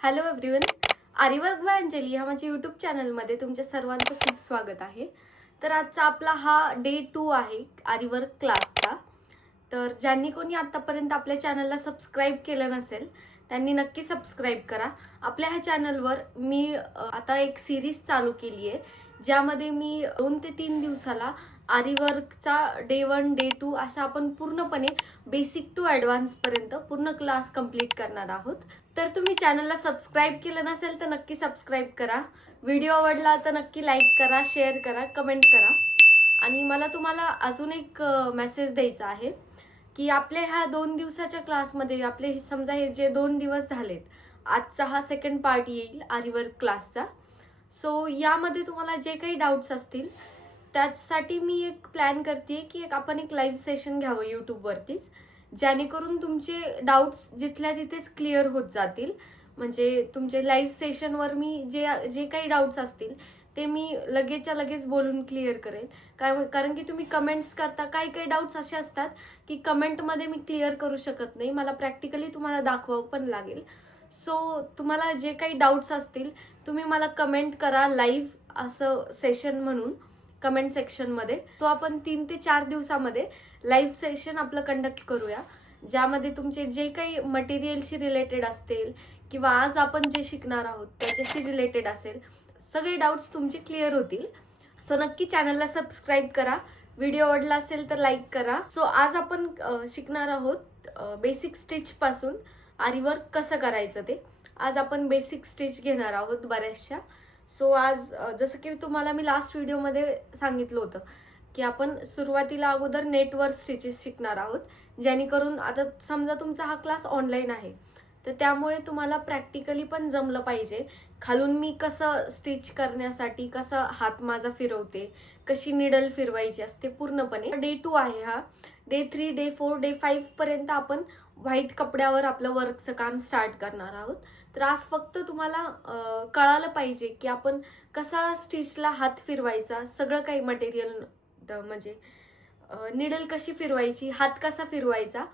Hello everyone, aari work by Anjali ह्या माझ्या YouTube चॅनलमध्ये तुमच्या सर्वांचं खूप स्वागत आहे. तर आजचा आपला हा डे 2 आहे आरीवर्क क्लासचा. तर ज्यांनी कोणी आतापर्यंत आपल्या चॅनलला सबस्क्राईब केलं नसेल त्यांनी नक्की सबस्क्राईब करा. आपल्या ह्या चॅनलवर मी आता एक सिरीज चालू केली आहे, ज्यामध्ये मी 2 ते 3 दिवसाला आरीवर्कचा डे 1 डे 2 असा आपण पूर्णपणे बेसिक टू ॲडव्हान्स पर्यंत पूर्ण क्लास कंप्लीट करणार आहोत. तर तुम्ही चॅनलला सबस्क्राईब केलं नसेल तर नक्की सबस्क्राईब करा. व्हिडिओ आवडला तर नक्की लाईक करा, शेअर करा, कमेंट करा. आणि मला तुम्हाला अजून एक मेसेज द्यायचा आहे की आपल्या ह्या 2 दिवसाच्या क्लासमध्ये आपले समजा हे जे 2 दिवस झालेत, आजचा हा सेकंड पार्ट येईल आरीवर्क क्लासचा. सो यामध्ये तुम्हाला जे काही डाऊट्स असतील त्यासाठी मी एक प्लॅन करते की आपण एक लाईव्ह सेशन घ्यावं यूट्यूबवरतीच, जेणेकरून तुमचे डाऊट्स जिथल्या तिथेच क्लिअर होत जातील. म्हणजे तुमचे लाईव्ह सेशनवर मी जे काही डाऊट्स असतील ते मी लगेचच्या लगेच बोलून क्लिअर करेल. कारण की तुम्ही कमेंट्स करता, काही काही डाऊट्स असे असतात की कमेंटमध्ये मी क्लिअर करू शकत नाही, मला प्रॅक्टिकली तुम्हाला दाखवावं पण लागेल. सो तुम्हाला जे काही डाऊट्स असतील तुम्ही मला कमेंट करा लाईव्ह असं सेशन म्हणून कमेंट सेक्शनमध्ये. तो आपण 3 ते 4 दिवसामध्ये लाईव्ह सेशन आपलं कंडक्ट करूया, ज्यामध्ये तुमचे जे काही मटेरियलशी रिलेटेड असतील किंवा आज आपण जे शिकणार आहोत त्याच्याशी रिलेटेड असेल, सगळे डाऊट्स तुमचे क्लिअर होतील. सो नक्की चॅनलला सबस्क्राईब करा, व्हिडिओ आवडला असेल तर लाईक करा. सो आज आपण शिकणार आहोत बेसिक स्टिच पासून आरीवर्क कसं करायचं ते. आज आपण बेसिक स्टिच घेणार आहोत बऱ्याचशा. सो आज जसं की तुम्हाला मी लास्ट व्हिडिओमध्ये सांगितलं होतं की आपण सुरुवातीला अगोदर नेटवर स्टिचेस शिकणार आहोत, जेणेकरून आता समजा तुमचा हा क्लास ऑनलाईन आहे तर त्यामुळे तुम्हाला प्रॅक्टिकली पण जमलं पाहिजे. खालून मी कसं स्टिच करण्यासाठी कसं हात माझा फिरवते, कशी निडल फिरवायची असते पूर्णपणे. डे 2 आहे हा. डे 3 डे 4 डे 5 पर्यंत आपण व्हाईट कपड्यावर आपलं वर्कचं काम स्टार्ट करणार आहोत. तर आज फक्त तुम्हाला कळालं पाहिजे की आपण कसा स्टिचला हात फिरवायचा, सगळं काही मटेरियल म्हणजे निडल कशी फिरवायची, हात कसा फिरवायचा.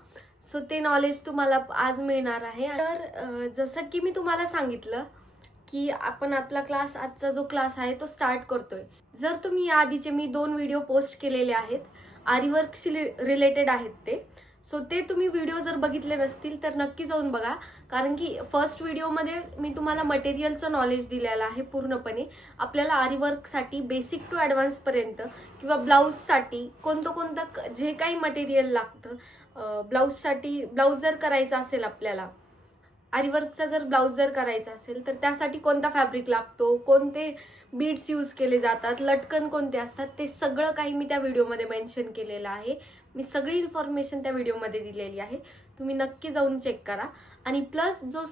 सो ते नॉलेज तुम्हाला आज मिळणार आहे. तर जसं की मी तुम्हाला सांगितलं की आपण आपला क्लास, आजचा जो क्लास आहे तो स्टार्ट करतोय. जर तुम्ही या आधीचे मी 2 व्हिडिओ पोस्ट केलेले आहेत आरीवर्कशी रिलेटेड आहेत ते, सो ते तुम्ही व्हिडिओ जर बघितले नसतील तर नक्की जाऊन बघा. कारण की फर्स्ट व्हिडिओमध्ये मी तुम्हाला मटेरियलचं नॉलेज दिलेलं आहे पूर्णपणे. आपल्याला आरीवर्कसाठी बेसिक टू ॲडव्हान्स पर्यंत किंवा ब्लाऊजसाठी कोणतं जे काही मटेरियल लागतं, ब्लाऊजसाठी ब्लाऊज जर करायचा असेल आपल्याला, आरीवर्कचा जर ब्लाऊज जर करायचा असेल तर त्यासाठी कोणता फॅब्रिक लागतो, कोणते बीड्स यूज केले जातात, लटकन कोणते असतात, ते सगळं काही मी त्या व्हिडिओमध्ये मेन्शन केलेलं आहे. मी सगळी इन्फॉर्मेशन त्या व्हिडिओमध्ये दिलेली आहे, तुम्ही नक्की जाऊन चेक करा. आणि प्लस जो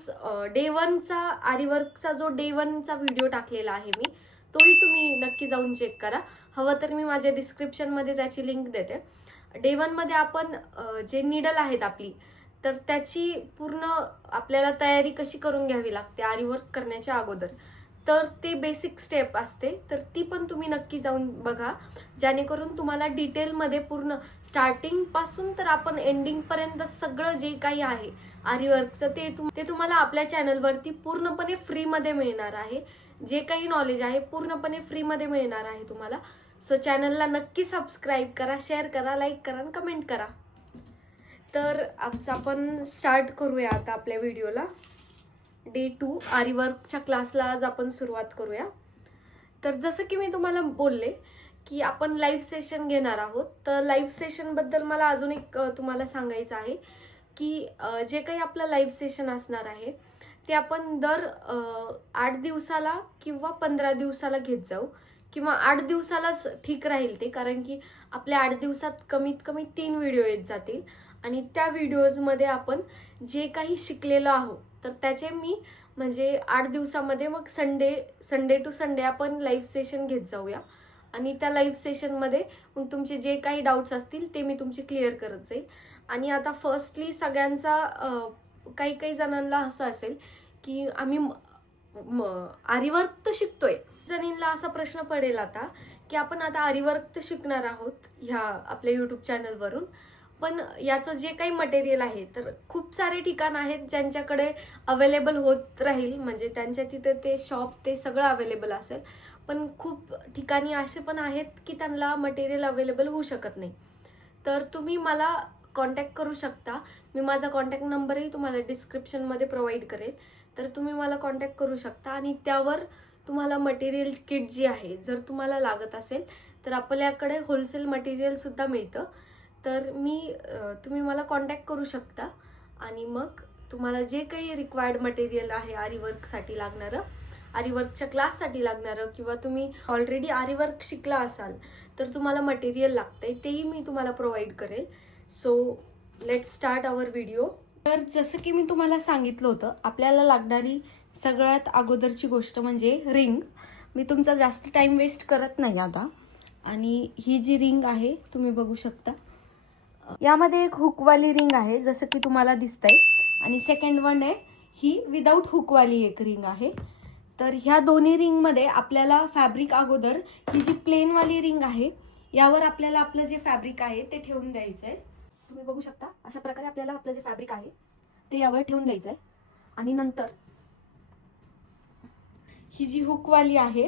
डे 1चा आरीवर्कचा जो डे 1चा व्हिडिओ टाकलेला आहे मी, तोही तुम्ही नक्की जाऊन चेक करा. हवं तर मी माझ्या डिस्क्रिप्शनमध्ये त्याची लिंक देते. डे 1 मध्ये आपण जे निडल आहेत आपली, तर त्याची पूर्ण आपल्याला तयारी कशी करून घ्यावी लागते आरीवर्क करण्याच्या अगोदर, तर ते बेसिक स्टेप असते. तर ती पण तुम्ही नक्की जाऊन बघा, जेणेकरून तुम्हाला डिटेलमध्ये पूर्ण स्टार्टिंग पासून तर आपण एंडिंग पर्यंत सगळं जे काही आहे आरीवर्कचं ते तुम्हाला आपल्या चॅनलवरती पूर्णपणे फ्रीमध्ये मिळणार आहे. जे काही नॉलेज आहे पूर्णपणे फ्रीमध्ये मिळणार आहे तुम्हाला. सो चॅनलला नक्की सबस्क्राईब करा, शेअर करा, लाईक करा आणि कमेंट करा. तर आजचं आपण स्टार्ट करूया आता आपल्या व्हिडिओला. डे 2 आरीवर्कच्या क्लासला आज आपण सुरुवात करूया. तर जसं की मी तुम्हाला बोलले की आपण लाईव्ह सेशन घेणार आहोत, तर लाईव्ह सेशनबद्दल मला अजून एक तुम्हाला सांगायचं आहे की जे काही आपलं लाईव्ह सेशन असणार आहे ते आपण दर 8 दिवसाला किंवा 15 दिवसाला घेत जाऊ, किंवा 8 दिवसालाच ठीक राहील ते. कारण की आपल्या 8 दिवसात कमीत कमी 3 व्हिडिओ येत जातील आणि त्या व्हिडिओजमध्ये आपण जे काही शिकलेलो आहोत तर त्याचे मी म्हणजे 8 दिवसामध्ये मग संडे टू संडे आपण लाईव्ह सेशन घेत जाऊया. आणि त्या लाईव्ह सेशनमध्ये मग तुमचे जे काही डाऊट्स असतील ते मी तुमचे क्लिअर करत जाईल. आणि आता फर्स्टली सगळ्यांचा काही काही जणांना असं असेल की आम्ही आरीवर्क तर शिकतोय, जणींना असा प्रश्न पडेल आता की आपण आता आरीवर्क तर शिकणार आहोत ह्या आपल्या यूट्यूब चॅनलवरून, पण याचं जे काही मटेरियल आहे तर खूप सारे ठिकाण आहेत ज्यांच्याकडे अवेलेबल होत राहील, म्हणजे त्यांच्या तिथे ते शॉप ते सगळं अवेलेबल असेल. पण खूप ठिकाणी असे पण आहेत की त्यांना मटेरियल अवेलेबल होऊ शकत नाही. तर तुम्ही मला कॉन्टॅक्ट करू शकता. मी माझा कॉन्टॅक्ट नंबरही तुम्हाला डिस्क्रिप्शनमध्ये प्रोव्हाइड करेल. तर तुम्ही मला कॉन्टॅक्ट करू शकता आणि त्यावर तुम्हाला मटेरियल किट जी आहे जर तुम्हाला लागत असेल तर आपल्याकडे होलसेल मटेरियल सुद्धा मिळतं. तर तुम्ही मला कॉन्टॅक्ट करू शकता आणि मग तुम्हाला जे काही रिक्वायर्ड मटेरियल आहे आरीवर्कसाठी लागणारं, आरीवर्कच्या क्लाससाठी लागणारं, किंवा तुम्ही ऑलरेडी आरीवर्क शिकला असाल तर तुम्हाला मटेरियल लागतंय तेही मी तुम्हाला प्रोव्हाइड करेल. So let's start our video. तर जसं की मी तुम्हाला सांगितलं होतं, आपल्याला लागणारी सगळ्यात अगोदरची गोष्ट म्हणजे रिंग. मी तुमचा जास्त टाइम वेस्ट करत नाही आता. आणि ही जी रिंग आहे तुम्ही बघू शकता, यामध्ये एक हुकवाली रिंग आहे जसं की तुम्हाला दिसतंय, आणि सेकंड वन आहे ही विदाऊट हुकवाली एक रिंग आहे. तर ह्या दोन्ही रिंगमध्ये आपल्याला फॅब्रिक अगोदर ही जी प्लेनवाली रिंग आहे यावर आपल्याला आपलं जे फॅब्रिक आहे ते ठेवून द्यायचं आहे. तुम्ही बघू शकता अशा प्रकारे आपल्याला आपलं जे फॅब्रिक आहे ते यावर ठेवून द्यायचं आहे. आणि नंतर ही जी हुकवाली आहे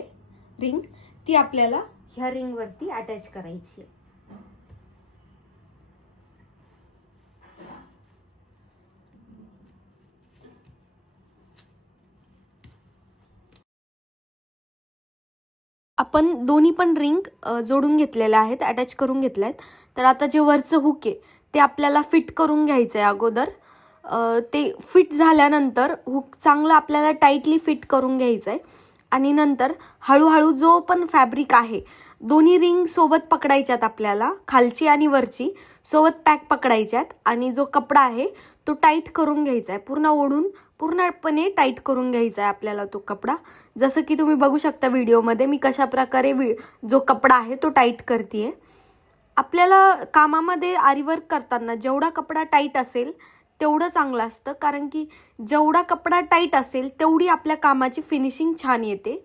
रिंग ती आपल्याला ह्या रिंगवरती अटॅच करायची आहे. आपण दोन्ही पण रिंग जोडून घेतलेल्या आहेत, अटॅच करून घेतल्या आहेत. तर आता जे वरचं हुक आहे ते आपल्याला फिट करून घ्यायचं आहे अगोदर. ते फिट झाल्यानंतर हुक चांगलं आपल्याला टाईटली फिट करून घ्यायचं आहे. आणि नंतर हळूहळू जो पण फॅब्रिक आहे दोन्ही रिंग सोबत पकडायच्यात आपल्याला, खालची आणि वरची सोबत पॅक पकडायच्यात. आणि जो कपडा आहे तो टाईट करून घ्यायचा आहे, पूर्ण ओढून पूर्णपणे टाईट करून घ्यायचा आहे आपल्याला तो कपडा. जसं की तुम्ही बघू शकता व्हिडिओमध्ये मी कशा प्रकारे जो कपडा आहे तो टाईट करते. आपल्याला कामामध्ये आरीवर्क करताना जेवढा कपडा टाईट असेल तेवढं चांगलं असतं, कारण की जेवढा कपडा टाईट असेल तेवढी आपल्या कामाची फिनिशिंग छान येते.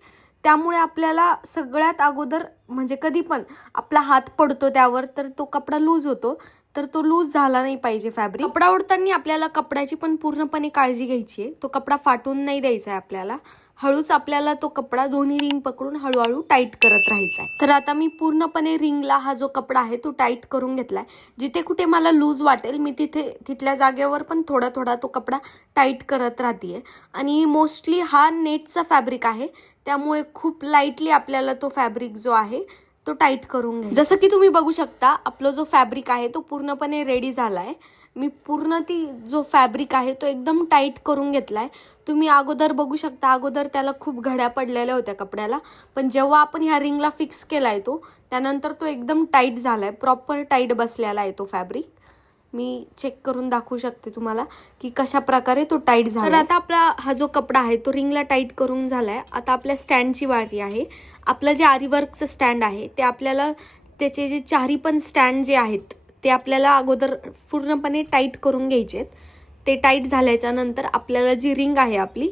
त्यामुळे आपल्याला सगळ्यात अगोदर म्हणजे कधी पण आपला हात पडतो त्यावर तर तो कपडा लूज होतो, तर तो लूज झाला नाही पाहिजे फॅब्रिक. कपडा ओढताना आपल्याला कपड्याची पण पूर्णपणे काळजी घ्यायची आहे. तो कपडा फाटून नाही द्यायचा आहे आपल्याला. हळूच आपल्याला तो कपडा दोन्ही रिंग पकडून हळूहळू टाईट करत राहायचा आहे. तर आता मी पूर्णपणे रिंगला हा जो कपडा आहे तो टाईट करून घेतलाय. जिथे कुठे मला लूज वाटेल मी तिथल्या जागेवर पण थोडा थोडा तो कपडा टाईट करत राहते. आणि मोस्टली हा नेटचा फॅब्रिक आहे, त्यामुळे खूप लाईटली आपल्याला तो फॅब्रिक जो आहे तो टाईट करून घ्यायचा. जसं की तुम्ही बघू शकता आपला जो फॅब्रिक आहे तो पूर्णपणे रेडी झालाय. मी पूर्ण जो फॅब्रिक आहे तो एकदम टाईट करून घेतलाय. तुम्ही अगोदर बघू शकता, अगोदर त्याला खूप घड्या पडलेल्या होत्या कपड्याला, पण जेव्हा आपण ह्या रिंगला फिक्स केलाय तो त्यानंतर तो एकदम टाईट झालाय, प्रॉपर टाईट बसलेला आहे तो फॅब्रिक. मी चेक करून दाखवू शकते तुम्हाला की कशा प्रकारे तो टाईट झाला. तर आता आपला हा जो कपडा आहे तो रिंगला टाईट करून झालाय. आता आपल्या स्टँडची वारी आहे. आपलं जे आरीवर्कचं स्टँड आहे ते आपल्याला त्याचे जे चारी पण स्टँड जे आहेत ते आपल्याला अगोदर पूर्णपणे टाईट करून घ्यायचे आहेत. ते टाईट झाल्याच्या नंतर आपल्याला जी रिंग आहे आपली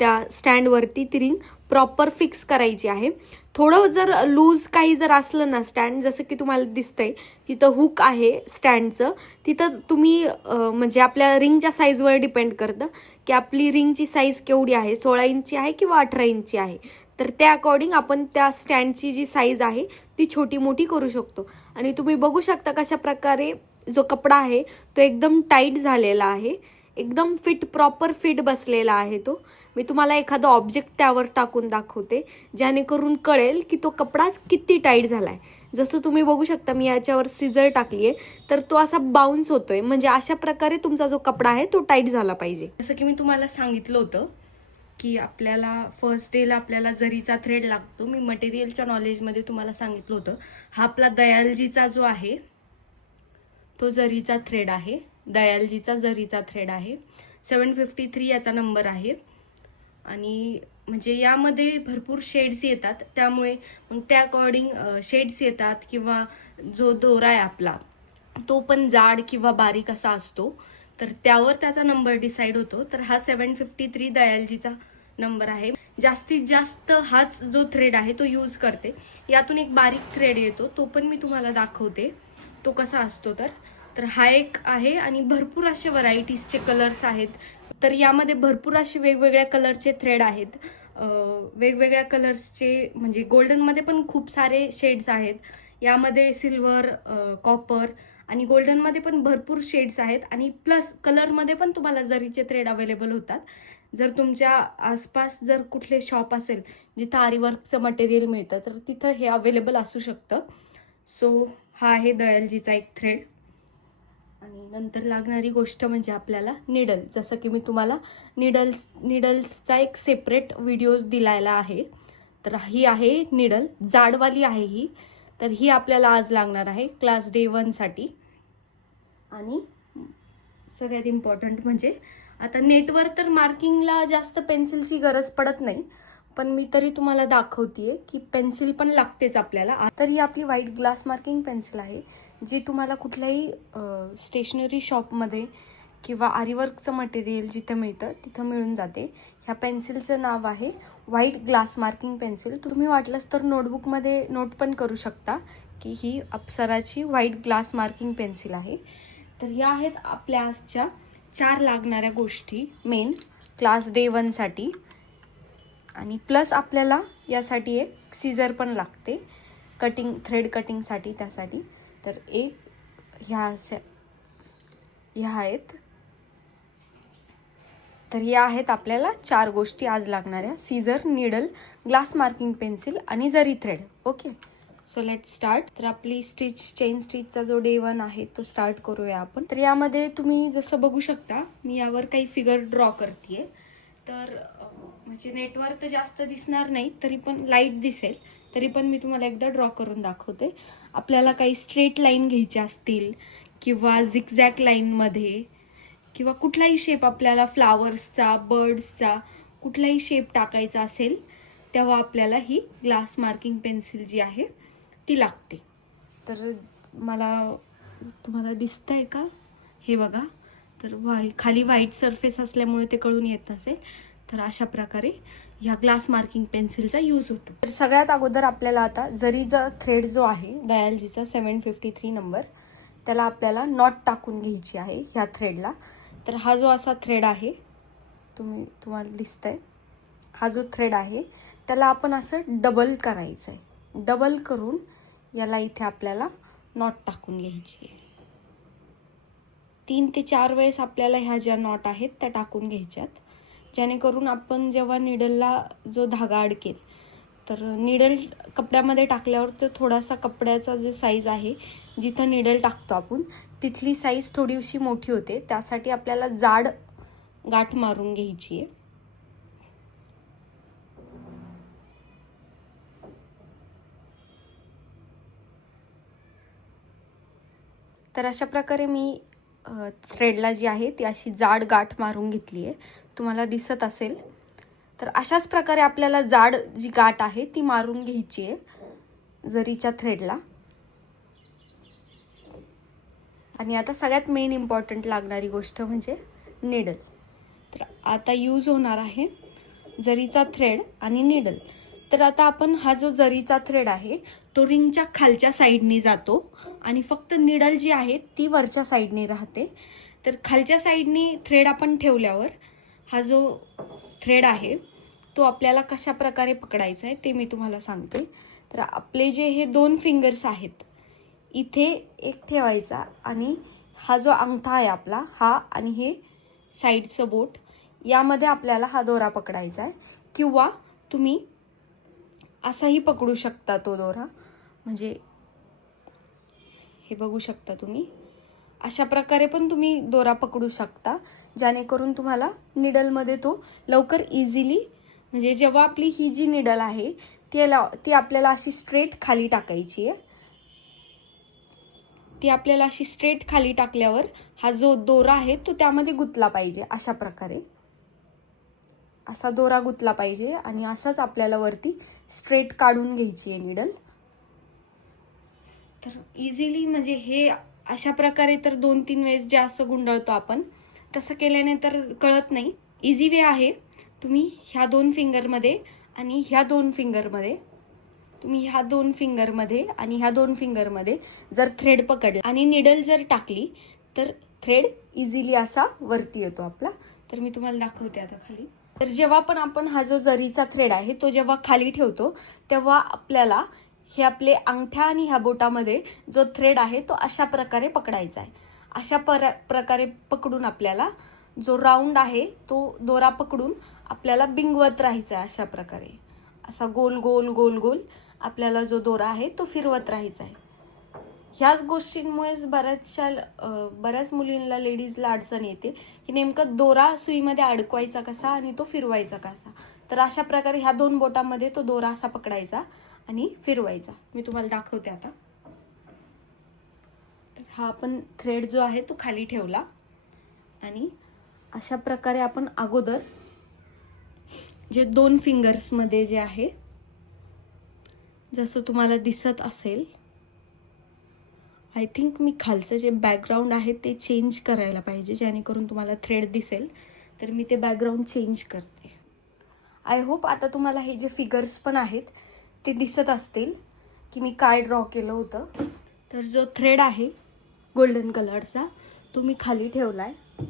त्या स्टँडवरती ती रिंग प्रॉपर फिक्स करायची आहे. थोडं जर लूज काही जर असलं ना स्टँड, जसं की तुम्हाला दिसतंय तिथं हुक आहे स्टँडचं, तिथं तुम्ही म्हणजे आपल्या रिंगच्या साईजवर डिपेंड करतं की आपली रिंगची साईज केवढी आहे, 16 इंची आहे किंवा 18 इंची आहे. तर त्या अकॉर्डिंग आपण त्या स्टँडची जी साईज आहे ती छोटी मोठी करू शकतो. आणि तुम्ही बघू शकता कशा प्रकारे जो कपडा आहे तो एकदम टाईट झालेला आहे, एकदम फिट प्रॉपर फिट बसलेला आहे तो. मी तुम्हाला एखादा ऑब्जेक्ट त्यावर टाकून दाखवते जेणेकरून कळेल की तो कपडा किती टाईट झालाय. जसं तुम्ही बघू शकता मी याच्यावर सिझर टाकलीये तर तो असा बाउन्स होतोय, म्हणजे अशा प्रकारे तुमचा जो कपडा आहे तो टाईट झाला पाहिजे. जसं की मी तुम्हाला सांगितलं होतं की आपल्याला फर्स्ट डेला आपल्याला जरीचा थ्रेड लागतो. मी मटेरियलच्या नॉलेजमध्ये तुम्हाला सांगितलं होतं. हा आपला दयालजीचा जो आहे तो जरीचा थ्रेड आहे, दयालजीचा जरीचा थ्रेड आहे. 753 याचा नंबर आहे. आणि म्हणजे यामध्ये भरपूर शेड्स येतात, त्यामुळे मग त्या अकॉर्डिंग शेड्स येतात किंवा जो दोरा आहे आपला तो पण जाड किंवा बारीक असा असतो, तर त्यावर त्याचा नंबर डिसाईड होतो. तर हा 753 दयालजीचा नंबर आहे. जास्तीत जास्त हाच जो थ्रेड आहे तो यूज करते. यातून एक बारीक थ्रेड येतो तो पण मी तुम्हाला दाखवते तो कसा असतो. तर तर हा एक आहे आणि भरपूर असे व्हरायटीजचे कलर्स आहेत. तर यामध्ये भरपूर असे वेगवेगळ्या कलरचे थ्रेड आहेत. वेगवेगळ्या कलर्सचे म्हणजे गोल्डनमध्ये पण खूप सारे शेड्स आहेत. यामध्ये सिल्वर, कॉपर आणि गोल्डनमध्ये पण भरपूर शेड्स आहेत आणि प्लस कलरमध्ये पण तुम्हाला जरीचे थ्रेड अवेलेबल होतात. जर तुमच्या आसपास जर कुठले शॉप असेल जिथं आरीवर्कचं मटेरियल मिळतं तर तिथं हे अवेलेबल असू शकतं. सो हा आहे दयालजीचा एक थ्रेड. आणि नंतर लागणारी गोष्ट म्हणजे आपल्याला निडल. जसं की मी तुम्हाला निडल्सचा एक सेपरेट व्हिडिओ दिलेला आहे. तर ही आहे निडल, जाडवाली आहे ही. तर ही आपल्याला आज लागणार आहे क्लास डे 1 साठी. आणि सगळ्यात इम्पॉर्टंट म्हणजे आता नेटवर तर मार्किंगला जास्त पेन्सिलची गरज पडत नाही, पण मी तरी तुम्हाला दाखवतेय की पेन्सिल पण लागतेच आपल्याला. तर ही आपली व्हाईट ग्लास मार्किंग पेन्सिल आहे, जी तुम्हाला कुठल्याही स्टेशनरी शॉपमध्ये किंवा आरीवर्कचं मटेरियल जिथं मिळतं तिथं मिळून जाते. ह्या पेन्सिलचं नाव आहे व्हाईट ग्लास मार्किंग पेन्सिल. तुम्ही वाटलंच तर नोटबुकमध्ये नोट पण करू शकता की ही अप्सराची व्हाईट ग्लास मार्किंग पेन्सिल आहे. तर या आहेत आपल्या आजच्या 4 लागणाऱ्या गोष्टी मेन क्लास डे 1 साठी. आणि प्लस आपल्याला यासाठी एक सीझर पण लागते कटिंग, थ्रेड कटिंगसाठी. त्यासाठी तर एक ह्या आहेत. तर या आहेत आपल्याला 4 गोष्टी आज लागणाऱ्या: scissor, needle, glass marking pencil आणि zari thread. Okay, so let start. तर आपली चेन स्टिचचा जो डे 1 आहे तो स्टार्ट करूया आपण. तर यामध्ये तुम्ही जसं बघू शकता मी यावर काही फिगर ड्रॉ करते. तर म्हणजे नेटवर तर जास्त दिसणार नाही, तरी पण लाईट दिसेल, तरी पण मी तुम्हाला एकदा ड्रॉ करून दाखवते. आपल्याला काही स्ट्रेट लाईन घ्यायच्या असतील किंवा झिगझॅग लाईनमध्ये किंवा कुठलाही शेप आपल्याला फ्लावर्सचा, बर्ड्सचा कुठलाही शेप टाकायचा असेल तेव्हा आपल्याला ही ग्लास मार्किंग पेन्सिल जी आहे ती लागते. तर मला तुम्हाला दिसतंय का हे बघा. तर खाली व्हाईट सरफेस असल्यामुळे ते कळून येत असेल. तर अशा प्रकारे ह्या ग्लास मार्किंग पेन्सिलचा यूज होतो. तर सगळ्यात अगोदर आपल्याला आता जरीचा थ्रेड जो आहे दयालजीचा 753 नंबर, त्याला आपल्याला नॉट टाकून घ्यायची आहे ह्या थ्रेडला. तर हा जो असा थ्रेड आहे तुम्हाला दिसतंय, हा जो थ्रेड आहे त्याला आपण असं डबल करायचं आहे. डबल करून याला इथे आपल्याला नॉट टाकून घ्यायची आहे. 3 ते 4 वेळेस आपल्याला ह्या ज्या नॉट आहेत त्या टाकून घ्यायच्यात, जेणेकरून आपण जेव्हा निडलला जो धागा अडकेल तर निडल कपड्यामध्ये टाकल्यावर तो थोडासा कपड्याचा जो साईज आहे जिथं निडल टाकतो आपण तिथली साईज थोडीशी मोठी होते. त्यासाठी आपल्याला जाड गाठ मारून घ्यायची आहे. तर अशा प्रकारे मी थ्रेडला जी आहे ती अशी जाड गाठ मारून घेतली आहे, तुम्हाला दिसत असेल. तर अशाच प्रकारे आपल्याला जाड जी गाठ आहे ती मारून घ्यायची आहे जरीच्या थ्रेडला. आणि आता सगळ्यात मेन इम्पॉर्टंट लागणारी गोष्ट म्हणजे निडल. तर आता यूज होणार आहे जरीचा थ्रेड आणि निडल. तर आता आपण हा जो जरीचा थ्रेड आहे तो रिंगच्या खालच्या साईडनी जातो आणि फक्त निडल जी आहे ती वरच्या साईडनी राहते. तर खालच्या साईडनी थ्रेड आपण ठेवल्यावर हा जो थ्रेड आहे तो आपल्याला कशा प्रकारे पकडायचा आहे ते मी तुम्हाला सांगते. तर आपले जे हे 2 फिंगर्स आहेत इथे एक ठेवायचा आणि हा जो अंगठा आहे आपला हा आणि हे साईडचं बोट यामध्ये आपल्याला हा दोरा पकडायचा आहे. किंवा तुम्ही असाही पकडू शकता तो दोरा, म्हणजे हे बघू शकता तुम्ही अशा प्रकारे पण तुम्ही दोरा पकडू शकता, जेणेकरून तुम्हाला निडलमध्ये तो लवकर इझिली, म्हणजे जेव्हा आपली ही जी निडल आहे ती आपल्याला अशी स्ट्रेट खाली टाकायची आहे. ती आपल्याला अशी स्ट्रेट खाली टाकल्यावर हा जो दोरा आहे तो त्यामध्ये गुंतला पाहिजे. अशा प्रकारे असा दोरा गुंतला पाहिजे आणि असाच आपल्याला वरती स्ट्रेट काढून घ्यायची आहे निडल. तर इझिली म्हणजे हे अशा प्रकारे तर 2-3 वेळेस जे असं गुंडळतो आपण तसं केल्याने तर कळत नाही. इझी वे आहे. तुम्ही ह्या 2 फिंगरमध्ये आणि ह्या 2 फिंगरमध्ये तुम्ही ह्या 2 फिंगरमध्ये आणि ह्या 2 फिंगरमध्ये जर थ्रेड पकडला आणि निडल जर टाकली तर थ्रेड इझिली असा वरती येतो आपला. तर मी तुम्हाला दाखवते आता खाली. तर जेव्हा पण आपण हा जो जरीचा थ्रेड आहे तो जेव्हा खाली ठेवतो तेव्हा आपल्याला हे आपले अंगठ्या आणि ह्या बोटामध्ये जो थ्रेड आहे तो अशा प्रकारे पकडायचा आहे. अशा प्रकारे पकडून आपल्याला जो राऊंड आहे तो दोरा पकडून आपल्याला बिंगवत राहायचा आहे. अशा प्रकारे असा गोल गोल गोल गोल आपल्याला जो दोरा आहे तो फिरवत राहायचा आहे. ह्याच गोष्टींमुळेच बऱ्याच मुलींना, लेडीजला अडचण येते की नेमकं दोरा सुईमध्ये अडकवायचा कसा आणि तो फिरवायचा कसा. तर अशा प्रकारे ह्या 2 बोटांमध्ये तो दोरा असा पकडायचा आणि फिरवायचा. मी तुम्हाला दाखवते आता. तर हा आपण थ्रेड जो आहे तो खाली ठेवला आणि अशा प्रकारे आपण अगोदर जे 2 फिंगर्समध्ये जे आहे जसं तुम्हाला दिसत असेल, आय थिंक मी खालचं जे बॅकग्राऊंड आहे ते चेंज करायला पाहिजे जेणेकरून तुम्हाला थ्रेड दिसेल. तर मी ते बॅकग्राऊंड चेंज करते. आय होप आता तुम्हाला हे जे फिगर्स पण आहेत ते दिसत असतील की मी काय ड्रॉ केलं होतं. तर जो थ्रेड आहे गोल्डन कलरचा तो मी खाली ठेवला आहे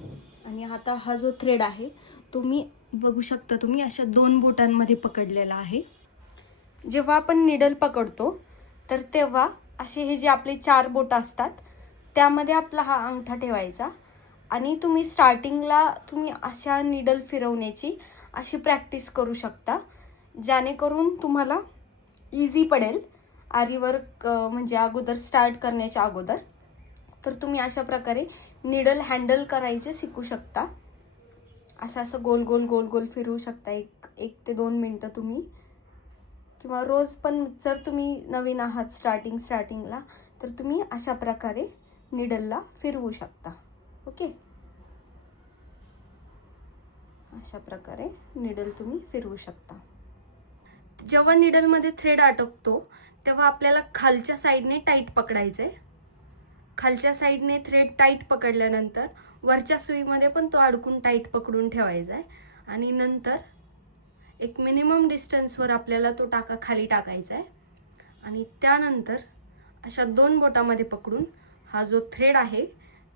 आणि आता हा जो थ्रेड आहे तो मी बघू शकता तुम्ही अशा 2 बोटांमध्ये पकडलेला आहे. जेव्हा आपण निडल पकडतो तर तेव्हा असे हे जे आपले 4 बोट असतात त्यामध्ये आपला हा अंगठा ठेवायचा आणि तुम्ही स्टार्टिंगला तुम्ही अशा निडल फिरवण्याची अशी प्रॅक्टिस करू शकता जेणेकरून तुम्हाला इझी पडेल आरीवर्क म्हणजे अगोदर स्टार्ट करण्याच्या अगोदर. तर तुम्ही अशा प्रकारे निडल हँडल करायचे शिकू शकता. असं गोल गोल गोल गोल फिरवू शकता 1 ते 2 मिनटं तुम्ही, किंवा रोज पण जर तुम्ही नवीन आहात स्टार्टिंगला तर तुम्ही अशा प्रकारे निडलला फिरवू शकता. ओके, अशा प्रकारे निडल तुम्ही फिरवू शकता. जेव्हा निडलमध्ये थ्रेड अटकतो तेव्हा आपल्याला खालच्या साईडने टाईट पकडायचं आहे. खालच्या साईडने थ्रेड टाईट पकडल्यानंतर वरच्या सुईमध्ये पण तो अडकून टाईट पकडून ठेवायचा आहे आणि नंतर एक मिनिमम डिस्टन्सवर आपल्याला तो टाका खाली टाकायचा आहे आणि त्यानंतर अशा 2 बोटामध्ये पकडून हा जो थ्रेड आहे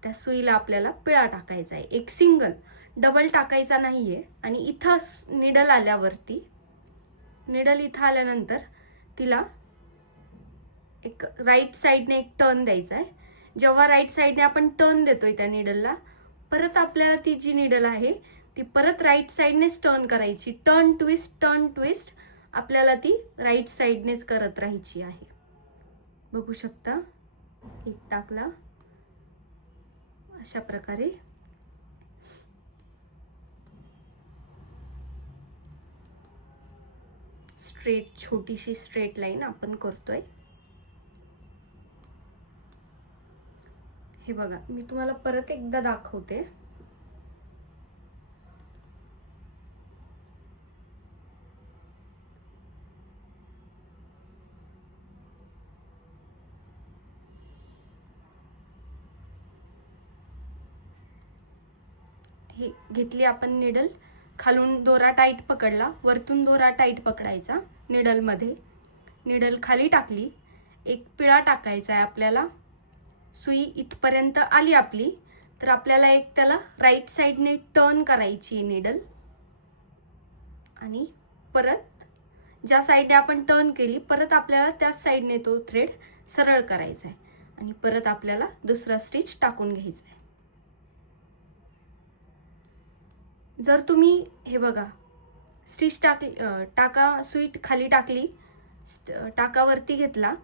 त्या सुईला आपल्याला पिळा टाकायचा आहे. एक सिंगल, डबल टाकायचा नाही आहे. आणि इथं निडल आल्यावरती, निडल इथं आल्यानंतर तिला एक राईट साईडने एक टर्न द्यायचा आहे. जेव्हा राईट साईडने आपण टर्न देतोय त्या निडलला, परत आपल्याला ती जी निडल आहे ती परत राईट साईडनेच टर्न करायची. टर्न ट्विस्ट आपल्याला ती राईट साईडनेच करत राहायची आहे. बघू शकता, एक टाकला अशा प्रकारे. छोटीशी स्ट्रेट लाईन आपण करतोय. हे बघा, मी तुम्हाला परत एकदा दाखवते. हे घेतली आपण निडल, खालून दोरा टाईट पकडला, वरतून दोरा टाईट पकडायचा निडलमध्ये. निडल खाली टाकली, एक पिळा टाकायचा आहे आपल्याला. सुई इथपर्यंत आली आपली तर आपल्याला एक त्याला राईट साईडने टर्न करायची निडल आणि परत ज्या साईडने आपण टर्न केली परत आपल्याला त्याच साईडने तो थ्रेड सरळ करायचा आहे आणि परत आपल्याला दुसरा स्टिच टाकून घ्यायचा आहे. जर तुम्ही हे बघा स्टिच टाका सुई खाली टाकली, टाकावरती घेतला,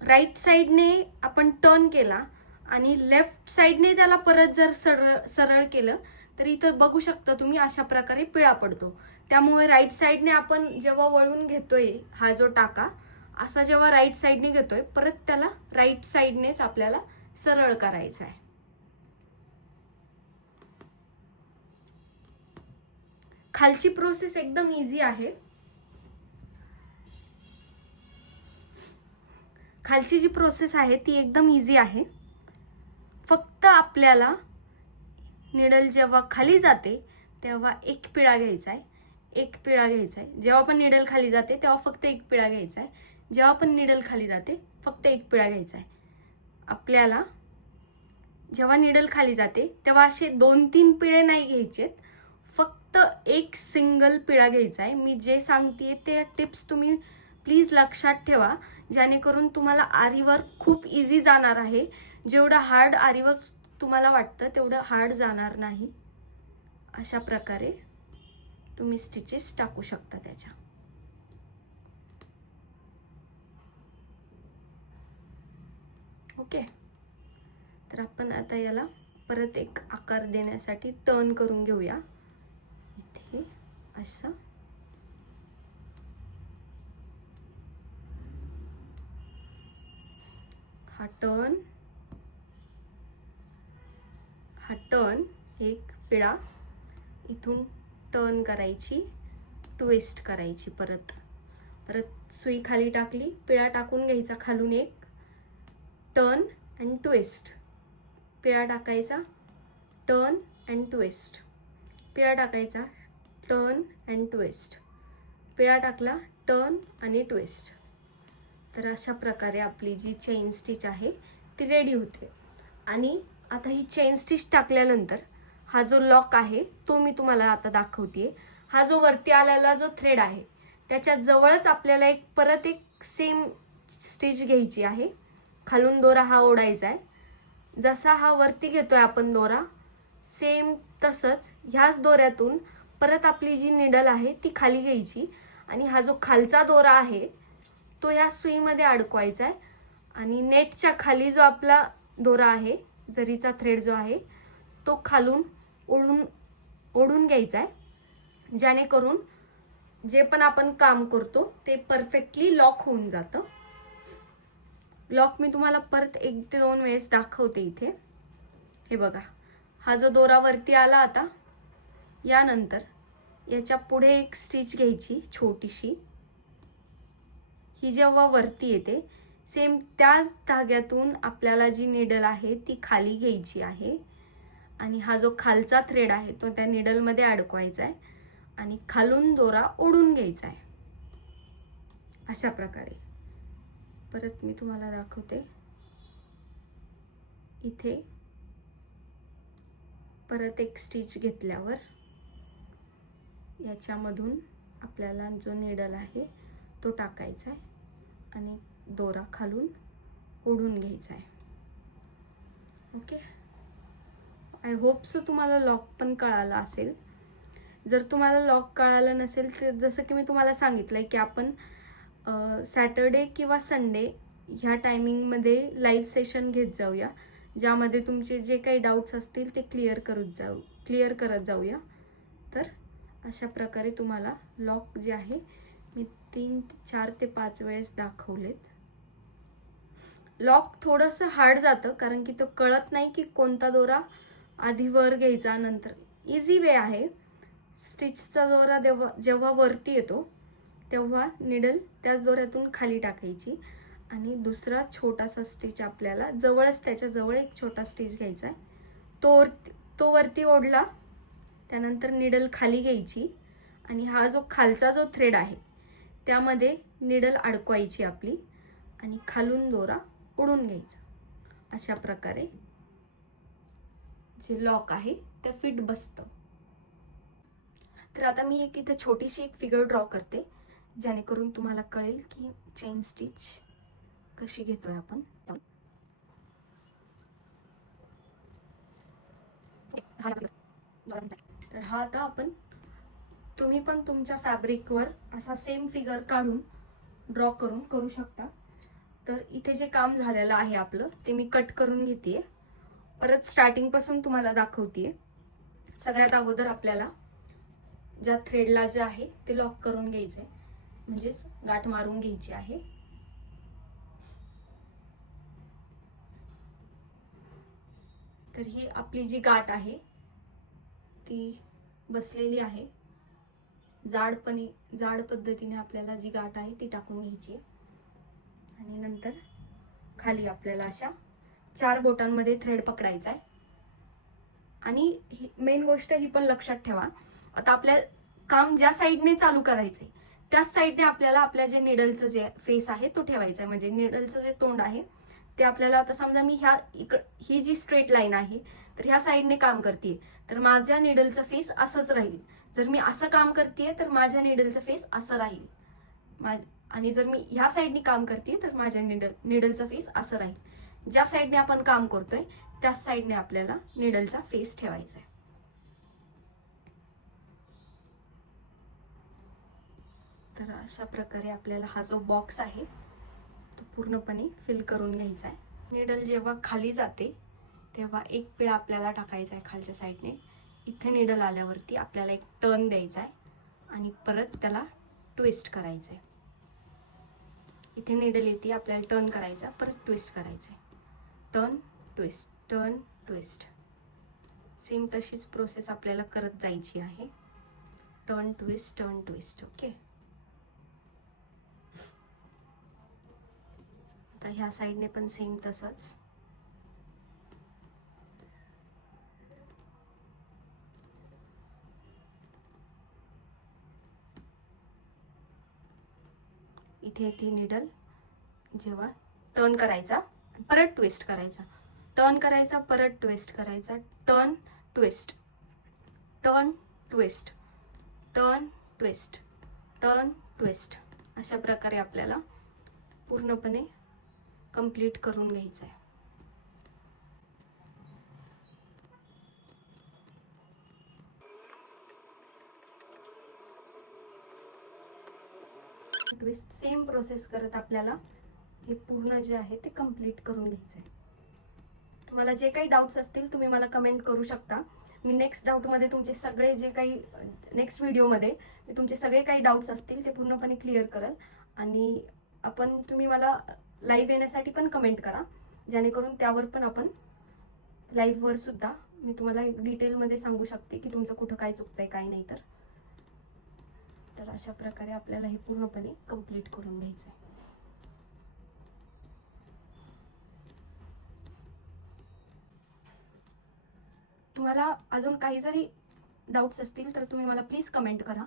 राईट साईडने आपण टर्न केला आणि लेफ्ट साईडने त्याला परत जर सरळ केलं तर इथं बघू शकता तुम्ही अशा प्रकारे पिळा पडतो. त्यामुळे राईट साईडने आपण जेव्हा वळून घेतोय हा जो टाका असा जेव्हा राईट साईडने घेतोय परत त्याला राईट साईडनेच आपल्याला सरळ करायचा आहे. खालची प्रोसेस एकदम इझी आहे. खालची जी प्रोसेस आहे ती एकदम इझी आहे. फक्त आपल्याला निडल जेव्हा खाली जाते तेव्हा एक पिळा घ्यायचा आहे. जेव्हा पण निडल खाली जाते तेव्हा फक्त एक पिळा घ्यायचा आहे. जेव्हा पण निडल खाली जाते फक्त एक पिळा घ्यायचा आहे आपल्याला. जेव्हा निडल खाली जाते तेव्हा असे 2-3 पिळे नाही घ्यायचेत, फक्त एक सिंगल पिळा घ्यायचा आहे. मी जे सांगते ते टिप्स तुम्ही प्लीज लक्षात ठेवा, जेणेकरून तुम्हाला आरीवर्क खूप इझी जाणार आहे. जेवढं हार्ड आरीवर्क तुम्हाला वाटतं तेवढं हार्ड जाणार नाही. अशा प्रकारे तुम्ही स्टिचेस टाकू शकता त्याच्या. ओके, तर आपण आता याला परत एक आकार देण्यासाठी टर्न करून घेऊया. इथे असं हा टर्न एक पिळा इथून टर्न करायची, ट्विस्ट करायची. परत सुई खाली टाकली, पिळा टाकून घ्यायचा खालून एक, टर्न अँड ट्विस्ट, पिळा टाकायचा, टर्न अँड ट्विस्ट, पिळा टाकायचा, टर्न अँड ट्विस्ट, पिळा टाकला, टर्न आणि ट्विस्ट. तर अशा प्रकारे आपली जी चेन स्टिच आहे ती रेडी होते. आणि आता ही चेन स्टिच टाकल्यानंतर हा जो लॉक आहे तो मी तुम्हाला आता दाखवते. हा जो वरती आलेला जो थ्रेड आहे त्याच्या जवळच आपल्याला परत एक सेम स्टिच घ्यायची आहे. खालून दोरा हा ओढायचा आहे. जसा हा वरती घेतोय आपण दोरा, सेम तसंच ह्याच दोऱ्यातून परत आपली जी निडल आहे ती खाली घ्यायची आणि हा जो खालचा दोरा आहे तो ह्या सुईमध्ये अडकवायचा आहे. आणि नेटच्या खाली जो आपला दोरा आहे, जरीचा थ्रेड जो आहे तो खालून ओढून घ्यायचा आहे, जेणेकरून जे पण आपण काम करतो ते परफेक्टली लॉक होऊन जातं. लॉक मी तुम्हाला परत 1 ते 2 वेळेस दाखवते. इथे हे बघा, हा जो दोरा वरती आला आता, यानंतर याच्या पुढे एक स्टिच घ्यायची छोटीशी. ही जेव्हा वरती येते सेम त्याच धाग्यातून आपल्याला जी निडल आहे ती खाली घ्यायची आहे आणि हा जो खालचा थ्रेड आहे तो त्या निडलमध्ये अडकवायचा आहे आणि खालून दोरा ओढून घ्यायचा आहे. अशा प्रकारे परत मी तुम्हाला दाखवते. इथे परत एक स्टिच घेतल्यावर याच्यामधून आपल्याला जो निडल आहे तो टाकायचा आहे आणि दोरा खालून ओढून घ्यायचा आहे. ओके, आय होप सो तुम्हाला लॉक पण कळालं असेल. जर तुम्हाला लॉक कळालं नसेल तर जसं की मी तुम्हाला सांगितलंय की आपण सॅटर्डे किंवा संडे ह्या टायमिंगमध्ये लाईव्ह सेशन घेत जाऊया, ज्यामध्ये तुमचे जे काही डाऊट्स असतील ते क्लिअर करत जाऊया. तर अशा प्रकारे तुम्हाला लॉक जे आहे मी 3, 4 ते 5 वेळेस दाखवलेत. लॉक थोडंसं हार्ड जातं कारण की तो कळत नाही की कोणता दोरा आधी वर घ्यायचा नंतर. इझी वे आहे. स्टिचचा दोरा जेव्हा वरती येतो तेव्हा निडल त्याच दोऱ्यातून खाली टाकायची आणि दुसरा छोटासा स्टिच आपल्याला जवळच त्याच्या जवळ एक छोटा स्टिच घ्यायचा आहे. तो वरती ओढला, त्यानंतर निडल खाली घ्यायची आणि हा जो खालचा जो थ्रेड आहे त्यामध्ये निडल अडकवायची आपली आणि खालून दोरा ओढून घ्यायचा. अशा प्रकारे जे लॉक आहे ते फिट बसतं. तर आता मी इथे छोटीशी एक फिगर ड्रॉ करते, जेणेकरून तुम्हाला कळेल की चेन स्टिच कशी घेतोय आपण. तर हा आता आपण, तुम्ही पण तुमच्या फॅब्रिकवर असा सेम फिगर काढून ड्रॉ करू शकता. तर इथे जे काम झालेलं आहे आपलं ते मी कट करून घेते. परत स्टार्टिंग पासून तुम्हाला दाखवते. सगळ्यात अगोदर आपल्याला ज्या थ्रेडला जे आहे ते लॉक करून घ्यायचे, म्हणजेच गाठ मारून घ्यायची आहे. तर ही आपली जी गाठ आहे ती बसलेली आहे. जाड पद्धतीने आपल्याला जी गाठ आहे ती टाकून घ्यायची आणि नंतर खाली आपल्याला अशा 4 बोटांमध्ये थ्रेड पकडायचा आहे. आणि मेन गोष्ट ही पण लक्षात ठेवा, आता आपल्या काम ज्या साईडने चालू करायचंय त्याच साईडने आपल्याला आपल्या जे निडलचं जे फेस आहे तो ठेवायचा आहे. म्हणजे निडलचं जे तोंड आहे ते आपल्याला, आता समजा मी ही जी स्ट्रेट लाईन आहे तर ह्या साईडने काम करते, तर माझ्या निडलचं फेस असंच राहील. जर मी असं काम करते तर माझ्या निडलचं फेस असं राहील. आणि जर मी ह्या साईडने काम करते तर माझ्या निडलचा फेस असं राहील. ज्या साईडने आपण काम करतोय त्याच साईडने आपल्याला निडलचा फेस ठेवायचा आहे. तर अशा प्रकारे आपल्याला हा जो बॉक्स आहे तो पूर्णपणे फिल करून घ्यायचा आहे. निडल जेव्हा खाली जाते तेव्हा एक पिळा आपल्याला टाकायचा आहे खालच्या साईडने. इथे निडल आल्यावरती आपल्याला एक टर्न द्यायचा आहे आणि परत त्याला ट्विस्ट करायचं आहे. इथे निडल येते, आपल्याला टर्न करायचा, परत ट्विस्ट करायचं आहे. Turn twist, turn twist. Same तशीच प्रोसेस आपल्याला करत जायची आहे. Turn twist, turn twist. Okay. आता ह्या साईडने पण सेम तसंच. इथे ती निडल जेव्हा टर्न करायचा, परत ट्विस्ट करायचा, टर्न करायचा, परत ट्विस्ट करायचा, turn twist, turn twist, turn twist, turn twist. अशा प्रकारे आपल्याला पूर्णपणे कंप्लीट करून घ्यायचं आहे. ट्विस्ट सेम प्रोसेस करत आपल्याला हे पूर्ण जे आहे ते कंप्लीट करून घ्यायचं आहे. तुम्हाला जे काही डाऊट्स असतील तुम्ही मला कमेंट करू शकता. मी नेक्स्ट डाऊटमध्ये तुमचे सगळे जे काही नेक्स्ट व्हिडिओमध्ये तुमचे सगळे काही डाऊट्स असतील ते पूर्णपणे क्लिअर करेल. आणि तुम्ही मला लाईव्ह येण्यासाठी पण कमेंट करा, जेणेकरून त्यावर पण आपण लाईव्हवर सुद्धा मी तुम्हाला डिटेलमध्ये सांगू शकते की तुमचं कुठं काय चुकतंय काय नाही. तर अशा प्रकारे आपल्याला हे पूर्णपणे कंप्लीट करून घ्यायचं आहे. तुम्हाला अजून काही जरी डाऊट्स असतील तर तुम्ही मला प्लीज कमेंट करा.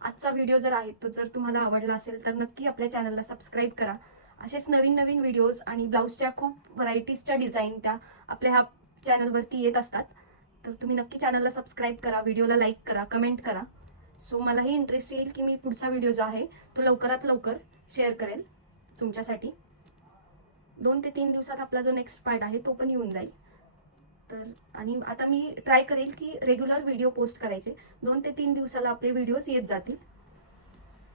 आजचा व्हिडिओ जर आहे तो जर तुम्हाला आवडला असेल तर नक्की आपल्या चॅनलला सबस्क्राईब करा. असेच नवीन नवीन व्हिडिओज आणि ब्लाऊजच्या खूप व्हरायटीजच्या डिझाईन त्या आपल्या ह्या चॅनलवरती येत असतात. तर तुम्ही नक्की चॅनलला सबस्क्राईब करा, व्हिडिओला लाईक करा, कमेंट करा. सो मलाही इंटरेस्ट येईल की मी पुढचा व्हिडिओ जो आहे तो लवकरात लवकर शेअर करेल तुमच्यासाठी. 2 ते 3 दिवसात आपला जो नेक्स्ट पार्ट आहे तो पण येऊन जाईल. तर आणि आता मी ट्राय करेल की रेग्युलर व्हिडिओ पोस्ट करायचे. 2 ते 3 दिवसाला आपले व्हिडिओज येत जातील.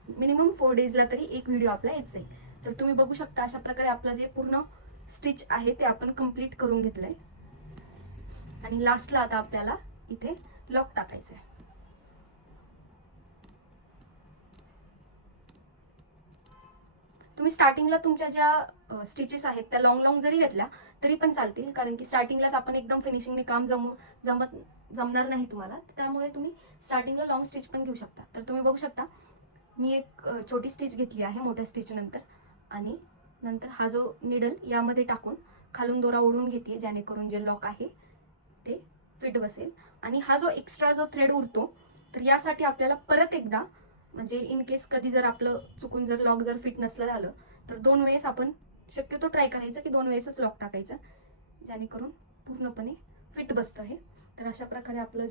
मिनिमम 4 डेजला तरी एक व्हिडिओ आपला येत जाईल. तर तुम्ही बघू शकता अशा प्रकारे आपलं जे पूर्ण स्टिच आहे ते आपण कंप्लीट करून घेतलंय. आणि लास्टला आता आपल्याला इथे लॉक टाकायचं आहे. तुम्ही स्टार्टिंगला तुमच्या ज्या स्टिचेस आहेत त्या लॉंग जरी घेतल्या तरी पण चालतील, कारण की स्टार्टिंगलाच आपण एकदम फिनिशिंगने काम जमणार नाही तुम्हाला. त्यामुळे तुम्ही स्टार्टिंगला लॉंग स्टिच पण घेऊ शकता. तर तुम्ही बघू शकता मी एक छोटी स्टिच घेतली आहे मोठ्या स्टिच नंतर, आणि नंतर हा जो निडल यामध्ये टाकून खालून दोरा ओढून घेते, जेणेकरून जे लॉक आहे ते फिट बसेल. आणि हा जो एक्स्ट्रा जो थ्रेड उरतो तर यासाठी आपल्याला परत एकदा, म्हणजे इन केस कधी जर आपलं चुकून जर लॉक जर फिट नसलं झालं तर 2 वेळेस आपण शक्यतो ट्राय करायचं की 2 वेळेसच लॉक टाकायचं, जेणेकरून पूर्णपणे फिट बसतं हे. तर अशा प्रकारे आपलं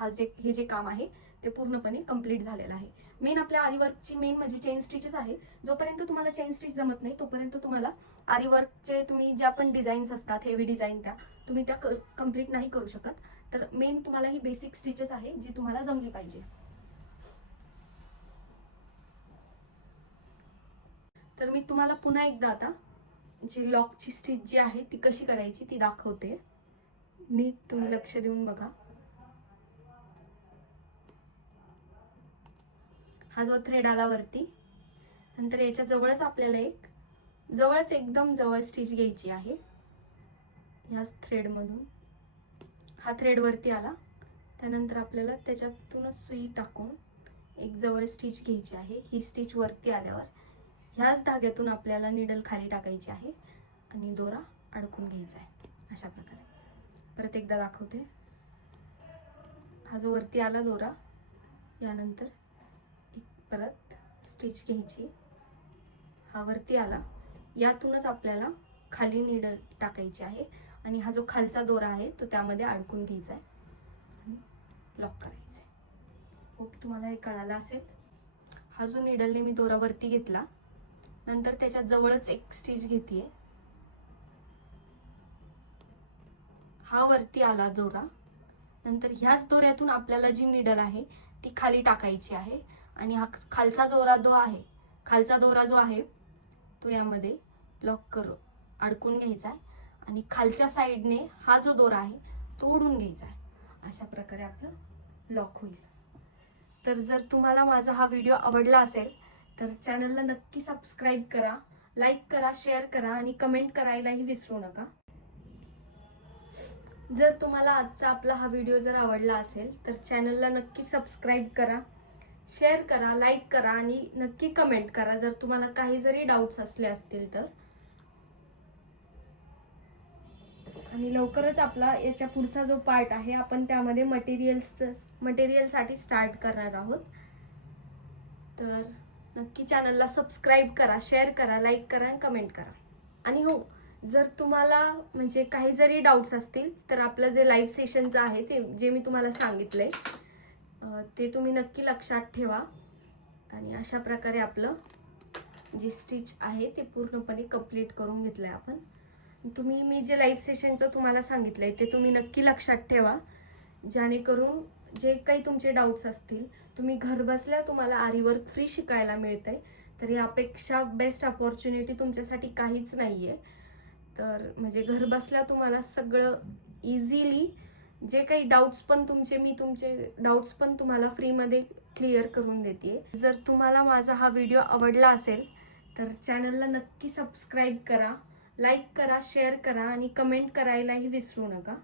हे जे काम आहे ते पूर्णपणे कंप्लीट झालेलं आहे. मेन आपल्या आरीवर्कची मेन म्हणजे चेन स्टिचेस आहे. जोपर्यंत तुम्हाला चेन स्टिच जमत नाही तोपर्यंत तुम्हाला आरीवर्कचे तुम्ही ज्या पण डिझाईन्स असतात हेवी डिझाईन तुम्ही त्या कंप्लीट नाही करू शकत. तर मेन तुम्हाला ही बेसिक स्टिचेस आहे जी तुम्हाला जमली पाहिजे. तर मी तुम्हाला पुन्हा एकदा आता जी लॉकची स्टिच जी आहे ती कशी करायची ती दाखवते. नीट तुम्ही लक्ष देऊन बघा. हा जो थ्रेड आला वरती, नंतर याच्या जवळच आपल्याला एकदम जवळ स्टिच घ्यायची आहे. ह्याच थ्रेडमधून हा थ्रेड वरती आला, त्यानंतर आपल्याला त्याच्यातूनच सुई टाकून एक जवळ स्टिच घ्यायची आहे. ही स्टिच वरती आल्यावर ह्याच धाग्यातून आपल्याला निडल खाली टाकायची आहे आणि दोरा अडकून घ्यायचा आहे. अशा प्रकारे परत एकदा दाखवते. हा जो वरती आला दोरा, यानंतर परत स्टिच घ्यायची. हा वरती आला, यातूनच आपल्याला खाली नीडल टाकायची आहे आणि हा जो खालचा दोरा आहे तो त्यामध्ये अडकून घ्यायचा आहे आणि लॉक करायचा आहे. खूप तुम्हाला हे कळालं असेल. हा जो नीडलने मी दोरा वरती घेतला, नंतर त्याच्या जवळच एक स्टिच घेते. हा वरती आला दोरा, नंतर ह्याच दोऱ्यातून आपल्याला जी नीडल आहे ती खाली टाकायची आहे आणि हा खालचा दोरा जो आहे तो यामध्ये लॉक करून अडकून घ्यायचा आहे आणि खालच्या साईडने हा जो दोरा आहे तो ओढून घ्यायचा आहे. अशा प्रकारे आपलं लॉक होईल. तर जर तुम्हाला माझा हा व्हिडिओ आवडला असेल तर चॅनलला नक्की सबस्क्राईब करा, लाईक करा, शेअर करा आणि कमेंट करायलाही विसरू नका. जर तुम्हाला आजचा आपला हा व्हिडिओ जर आवडला असेल तर चॅनलला नक्की सबस्क्राईब करा, शेअर करा, लाईक करा आणि नक्की कमेंट करा जर तुम्हाला काही जरी डाऊट्स असले असतील तर. आणि लवकरच आपला याच्या पुढचा जो पार्ट आहे आपण त्यामध्ये मटेरियलसाठी स्टार्ट करणार आहोत. तर नक्की चॅनलला सबस्क्राईब करा, शेअर करा, लाईक करा आणि कमेंट करा. आणि हो, जर तुम्हाला म्हणजे काही जरी डाऊट्स असतील तर आपलं जे लाईव्ह सेशनचं आहे ते जे मी तुम्हाला सांगितलंय ते तुम्ही नक्की लक्षात ठेवा. आणि अशा प्रकारे आपलं जे स्टिच आहे ते पूर्णपणे कंप्लीट करून घेतलंय आपण. मी जे लाईव्ह सेशनचं तुम्हाला सांगितलंय ते तुम्ही नक्की लक्षात ठेवा, जेणेकरून जे काही तुमचे डाऊट्स असतील तुम्ही घरबसल्या तुम्हाला आरीवर्क फ्री शिकायला मिळतंय. तर यापेक्षा बेस्ट अपॉर्च्युनिटी तुमच्यासाठी काहीच नाही आहे. तर म्हणजे घरबसल्या तुम्हाला सगळं इझिली जे काही डाऊट्स पण मी तुमचे डाऊट्स पण तुम्हाला फ्रीमध्ये क्लिअर करून देते. जर तुम्हाला माझा हा व्हिडिओ आवडला असेल तर चॅनलला नक्की सबस्क्राईब करा, लाईक करा, शेअर करा आणि कमेंट करायलाही विसरू नका.